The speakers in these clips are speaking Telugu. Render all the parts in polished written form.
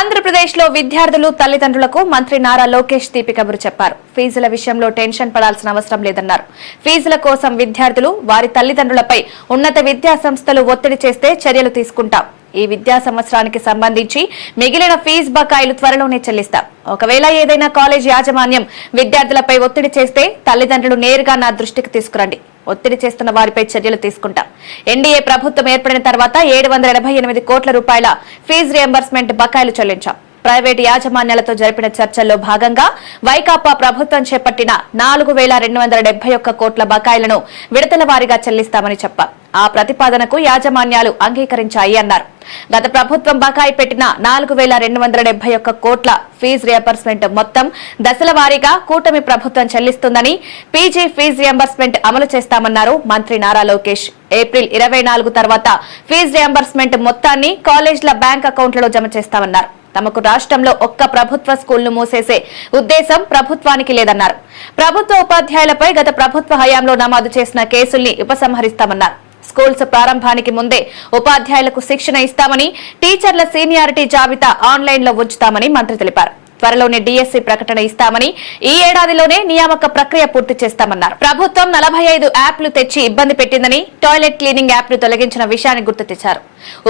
ఆంధ్రప్రదేశ్లో విద్యార్థులు తల్లిదండ్రులకు మంత్రి నారా లోకేష్ తీపి కబురు చెప్పారు. ఫీజుల విషయంలో టెన్షన్ పడాల్సిన అవసరం లేదన్నారు. ఫీజుల కోసం విద్యార్థులు వారి తల్లిదండ్రులపై ఉన్నత విద్యా సంస్థలు ఒత్తిడి చేస్తే చర్యలు తీసుకుంటాం. ఈ విద్యా సంవత్సరానికి సంబంధించి మిగిలిన ఫీజు బకాయిలు త్వరలోనే చెల్లిస్తాం. ఒకవేళ ఏదైనా కాలేజ్ యాజమాన్యం విద్యార్థులపై ఒత్తిడి చేస్తే తల్లిదండ్రులు నేరుగా నా దృష్టికి తీసుకురండి. ఒత్తిడి చేస్తున్న వారిపై చర్యలు తీసుకుంటాం. ఎన్డీఏ ప్రభుత్వం ఏర్పడిన తర్వాత 788 కోట్ల రూపాయల ఫీజు రియంబర్స్మెంట్ బకాయిలు చెల్లించాం. ప్రైవేటు యాజమాన్యాలతో జరిపిన చర్చల్లో భాగంగా వైకాపా ప్రభుత్వం చేపట్టిన 4271 కోట్ల బకాయిలను విడతల వారీగా చెల్లిస్తామని చెప్పారు. ఆ ప్రతిపాదనకు యాజమాన్యాలు అంగీకరించాయి అన్నారు. గత ప్రభుత్వం బకాయి పెట్టిన 4271 కోట్ల ఫీజు రియంబర్స్మెంట్ మొత్తం దశల వారీగా కూటమి ప్రభుత్వం చెల్లిస్తుందని, పీజీ ఫీజు రియంబర్స్మెంట్ అమలు చేస్తామన్నారు మంత్రి నారా లోకేష్. ఏప్రిల్ 24 తర్వాత ఫీజు రియంబర్స్మెంట్ మొత్తాన్ని కాలేజీల బ్యాంక్ అకౌంట్లలో జమ చేస్తామన్నారు. తమకు రాష్ట్రంలో ఒక్క ప్రభుత్వ స్కూల్ను మూసేసే ఉద్దేశం ప్రభుత్వానికి లేదన్నారు. ప్రభుత్వ ఉపాధ్యాయులపై గత ప్రభుత్వ హయాంలో నమోదు చేసిన కేసుల్ని ఉపసంహరిస్తామన్నారు. స్కూల్స్ ప్రారంభానికి ముందే ఉపాధ్యాయులకు శిక్షణ ఇస్తామని, టీచర్ల సీనియారిటీ జాబితా ఆన్లైన్ లో ఉంచుతామని మంత్రి తెలిపారు. త్వరలోనే డిఎస్సీ ప్రకటన ఇస్తామని, ఈ ఏడాదిలోనే నియామక ప్రక్రియ పూర్తి చేస్తామన్నారు. ప్రభుత్వం 45 యాప్లు తెచ్చి ఇబ్బంది పెట్టిందని, టాయిలెట్ క్లీనింగ్ యాప్ ను తొలగించిన విషయాన్ని గుర్తు తెచ్చారు.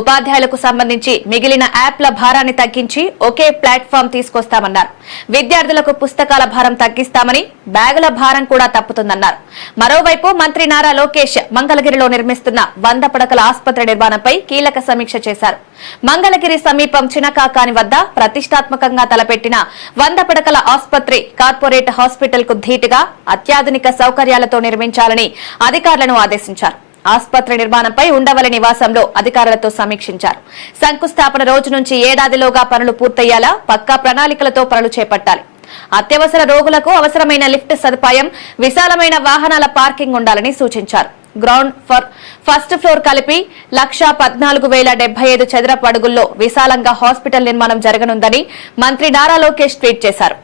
ఉపాధ్యాయులకు సంబంధించి మిగిలిన యాప్ల భారాన్ని తగ్గించి ఒకే ప్లాట్ఫామ్ తీసుకొస్తామన్నారు. విద్యార్థులకు పుస్తకాల భారం తగ్గిస్తామని, బ్యాగుల భారం కూడా తప్పుతుందన్నారు. మరోవైపు మంత్రి నారా లోకేష్ మంగళగిరిలో నిర్మిస్తున్న 100 పడకల ఆసుపత్రి నిర్మాణంపై కీలక సమీక్ష చేశారు. మంగళగిరి సమీపం చినకాకాని వద్ద ప్రతిష్టాత్మకంగా తలపెట్టిన 100 పడకల ఆసుపత్రి కార్పొరేట్ హాస్పిటల్ కు ధీటుగా అత్యాధునిక సౌకర్యాలతో నిర్మించాలని అధికారులను ఆదేశించారు. ఆసుపత్రి నిర్మాణంపై ఉండవల్లి నివాసంలో అధికారులతో సమీక్షించారు. శంకుస్థాపన రోజు నుంచి ఏడాదిలోగా పనులు పూర్తయ్యేలా పక్కా ప్రణాళికలతో పనులు చేపట్టాలి. అత్యవసర రోగులకు అవసరమైన లిఫ్ట్ సదుపాయం, విశాలమైన వాహనాల పార్కింగ్ ఉండాలని సూచించారు. గ్రౌండ్ ఫస్ట్ ఫ్లోర్ కలిపి 1,14,075 చదరపు అడుగుల్లో విశాలంగా హాస్పిటల్ నిర్మాణం జరగనుందని మంత్రి నారా లోకేష్ ట్వీట్ చేశారు.